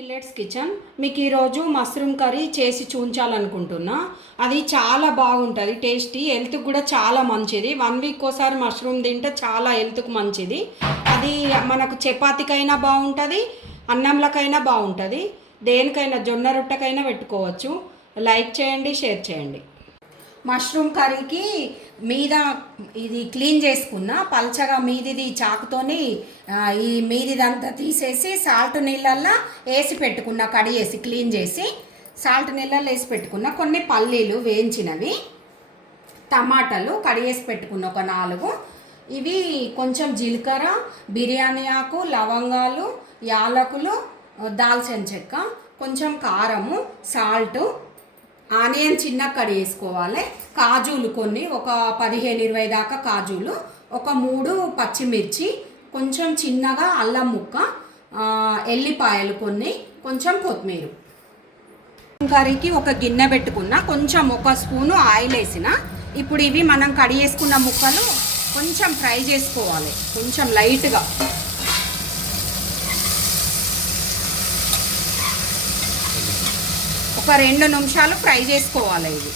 Millets kitchen. మీకు ఈరోజు mushroom curry చేసి చూపించాలనుకుంటున్నా. అది చాలా బాగుంటుంది, టేస్టీ, హెల్త్కి కూడా చాలా మంచిది. 1 వీక్ ఒకసారి మష్రూమ్ తింటే చాలా హెల్త్కి మంచిది. అది మనకు చపాతీకైనా బాగుంటుంది, అన్నంలకైనా బాగుంటుంది, దేనికైనా జొన్న రొట్టెకైనా పెట్టుకోవచ్చు. లైక్ చేయండి, షేర్ చేయండి. మష్రూమ్ కర్రీకి మీద ఇది క్లీన్ చేసుకున్న పల్చగా మీదిది చాకుతోని ఈ మీదిదంతా తీసేసి సాల్ట్ నీళ్ళల్లో వేసి పెట్టుకున్న, కడిగేసి క్లీన్ చేసి సాల్ట్ నీళ్ళల్లో వేసి పెట్టుకున్న. కొన్ని పల్లీలు వేయించినవి, టమాటాలు కడిగేసి పెట్టుకున్న ఒక 4. ఇవి కొంచెం జీలకర్ర, బిర్యానీ ఆకు, లవంగాలు, యాలకులు, దాల్చిన చెక్క, కొంచెం కారము, సాల్టు, ఆనియన్ చిన్న కడి వేసుకోవాలి, కాజులు కొన్ని ఒక 15-20 దాకా కాజులు, ఒక 3 పచ్చిమిర్చి, కొంచెం చిన్నగా అల్లం ముక్క, ఎల్లిపాయలు కొన్ని, కొంచెం కొత్తిమీర. కర్రీకి ఒక గిన్నె పెట్టుకున్న, కొంచెం 1 స్పూను ఆయిల్ వేసిన. ఇప్పుడు ఇవి మనం కడిగేసుకున్న ముక్కలు కొంచెం ఫ్రై చేసుకోవాలి, కొంచెం లైట్గా. ఒక 2 నిమిషాలు ఫ్రై చేసుకోవాలి ఇది.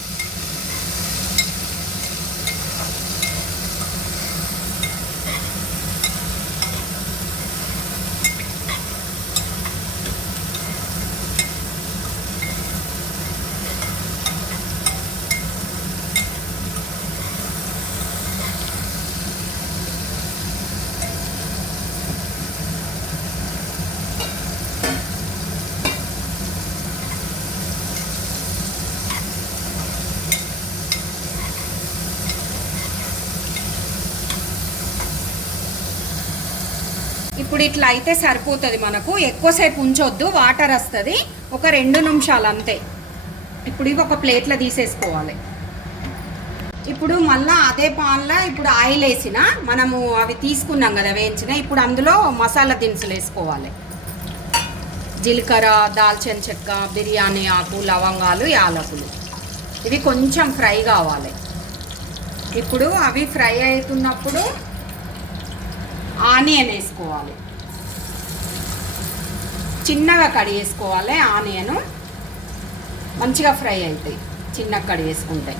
ఇప్పుడు ఇట్లా అయితే సరిపోతుంది మనకు, ఎక్కువసేపు ఉంచొద్దు, వాటర్ వస్తుంది. ఒక 2 నిమిషాలు అంతే. ఇప్పుడు ఇవి ఒక ప్లేట్లో తీసేసుకోవాలి. ఇప్పుడు మళ్ళీ అదే పాన్లో ఇప్పుడు ఆయిల్ వేసిన, మనము అవి తీసుకున్నాం కదా వేయించిన. ఇప్పుడు అందులో మసాలా దినుసులు వేసుకోవాలి. జీలకర్ర, దాల్చిన చెక్క, బిర్యానీ ఆకు, లవంగాలు, యాలకులు. ఇవి కొంచెం ఫ్రై కావాలి. ఇప్పుడు అవి ఫ్రై అవుతున్నప్పుడు ఆనియన్ వేసుకోవాలి, చిన్నగా కడిగేసుకోవాలి. ఆనియన్ మంచిగా ఫ్రై అవుతాయి చిన్నగా కడిగేసుకుంటే.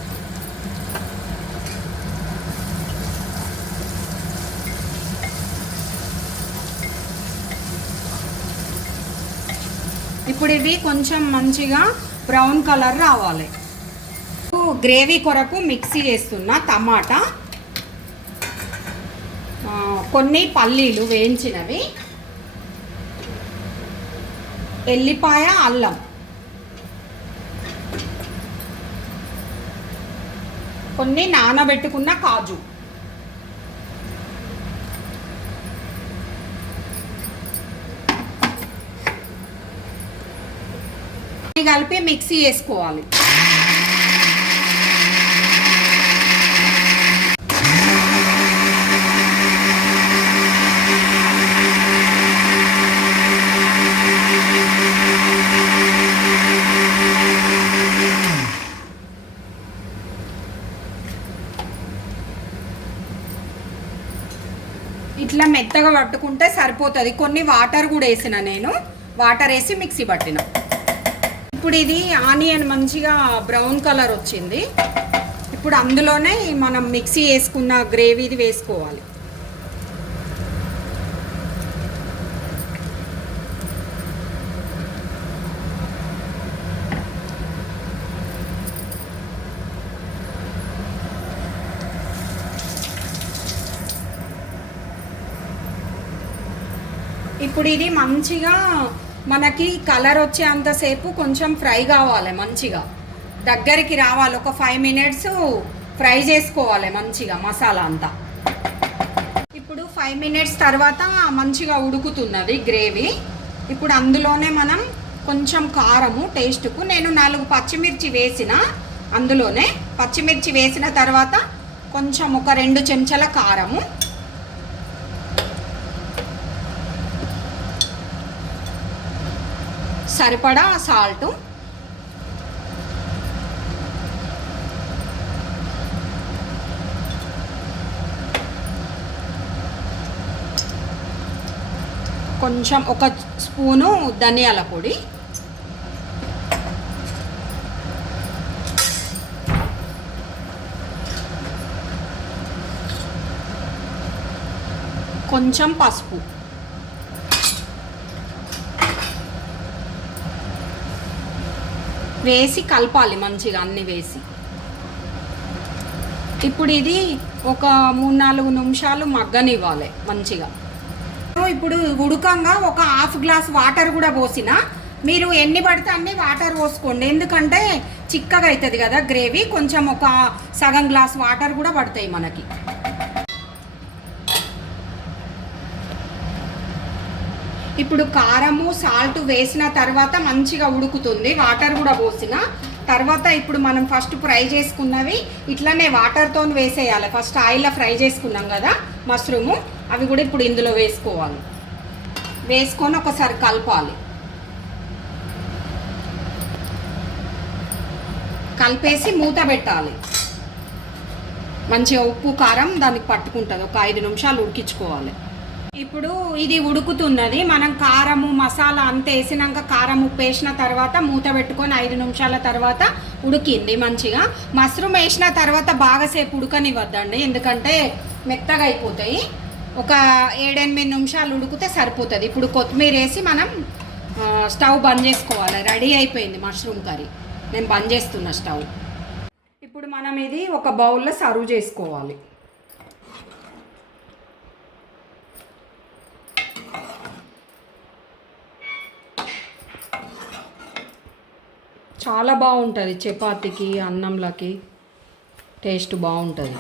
ఇప్పుడు ఇవి కొంచెం మంచిగా బ్రౌన్ కలర్ రావాలి. గ్రేవీ కొరకు మిక్సీ చేస్తున్న టమాటా, కొన్ని పల్లీలు వేయించినవి, ఎల్లిపాయ, అల్లం, కొన్ని నానబెట్టుకున్న కాజు, కలిపి మిక్సీ చేసుకోవాలి. ఇట్లా మెత్తగా పట్టుకుంటే సరిపోతుంది. కొన్ని వాటర్ కూడా వేసిన, నేను వాటర్ వేసి మిక్సీ పట్టిన. ఇప్పుడు ఇది ఆనియన్ మంచిగా బ్రౌన్ కలర్ వచ్చింది. ఇప్పుడు అందులోనే మనం మిక్సీ వేసుకున్న గ్రేవీది వేసుకోవాలి. ఇప్పుడు ఇది మంచిగా మనకి కలర్ వచ్చేంతసేపు కొంచెం ఫ్రై కావాలి, మంచిగా దగ్గరికి రావాలి. ఒక 5 మినిట్స్ ఫ్రై చేసుకోవాలి మంచిగా మసాలా అంతా. ఇప్పుడు 5 మినిట్స్ తర్వాత మంచిగా ఉడుకుతున్నది గ్రేవీ. ఇప్పుడు అందులోనే మనం కొంచెం కారము టేస్ట్కు, నేను 4 పచ్చిమిర్చి వేసిన. అందులోనే పచ్చిమిర్చి వేసిన తర్వాత కొంచెం ఒక 2 చెంచాల కారము, సరిపడా సాల్టు, కొంచెం 1 స్పూను ధనియాల పొడి, కొంచెం పసుపు, వేసి కలపాలి మంచిగా అన్నీ వేసి. ఇప్పుడు ఇది ఒక 3-4 నిమిషాలు మగ్గనివ్వాలి మంచిగా. ఇప్పుడు ఉడకంగా ఒక హాఫ్ గ్లాస్ వాటర్ కూడా పోసిన, మీరు ఎన్ని పడితే అన్ని వాటర్ పోసుకోండి, ఎందుకంటే చిక్కగా అవుతుంది కదా గ్రేవీ. కొంచెం ఒక సగం గ్లాస్ వాటర్ కూడా పడతాయి మనకి. ఇప్పుడు కారము సాల్ట్ వేసిన తర్వాత మంచిగా ఉడుకుతుంది, వాటర్ కూడా పోసిన తర్వాత. ఇప్పుడు మనం ఫస్ట్ ఫ్రై చేసుకున్నవి ఇట్లనే వాటర్తో వేసేయాలి. ఫస్ట్ ఆయిల్లో ఫ్రై చేసుకున్నాం కదా మష్రూము, అవి కూడా ఇప్పుడు ఇందులో వేసుకోవాలి. వేసుకొని ఒకసారి కలపాలి. కలిపేసి మూత పెట్టాలి. మంచిగా ఉప్పు కారం దానికి పట్టుకుంటుంది. ఒక 5 నిమిషాలు ఉడికించుకోవాలి. ఇప్పుడు ఇది ఉడుకుతున్నది. మనం కారము మసాలా అంత వేసినాక కారం ఉప్పు వేసిన తర్వాత మూత పెట్టుకొని 5 నిమిషాల తర్వాత ఉడికింది మంచిగా. మష్రూమ్ వేసిన తర్వాత బాగాసేపు ఉడకనివ్వద్దండి, ఎందుకంటే మెత్తగా అయిపోతాయి. ఒక 7-8 నిమిషాలు ఉడికితే సరిపోతుంది. ఇప్పుడు కొత్తిమీర వేసి మనం స్టవ్ బంద్ చేసుకోవాలి. రెడీ అయిపోయింది మష్రూమ్ కర్రీ. నేను బంద్ చేస్తున్నా స్టవ్. ఇప్పుడు మనం ఇది ఒక బౌల్లో సర్వ్ చేసుకోవాలి. చాలా బాగుంటుంది, చపాతీకి అన్నంలోకి టేస్ట్ బాగుంటుంది.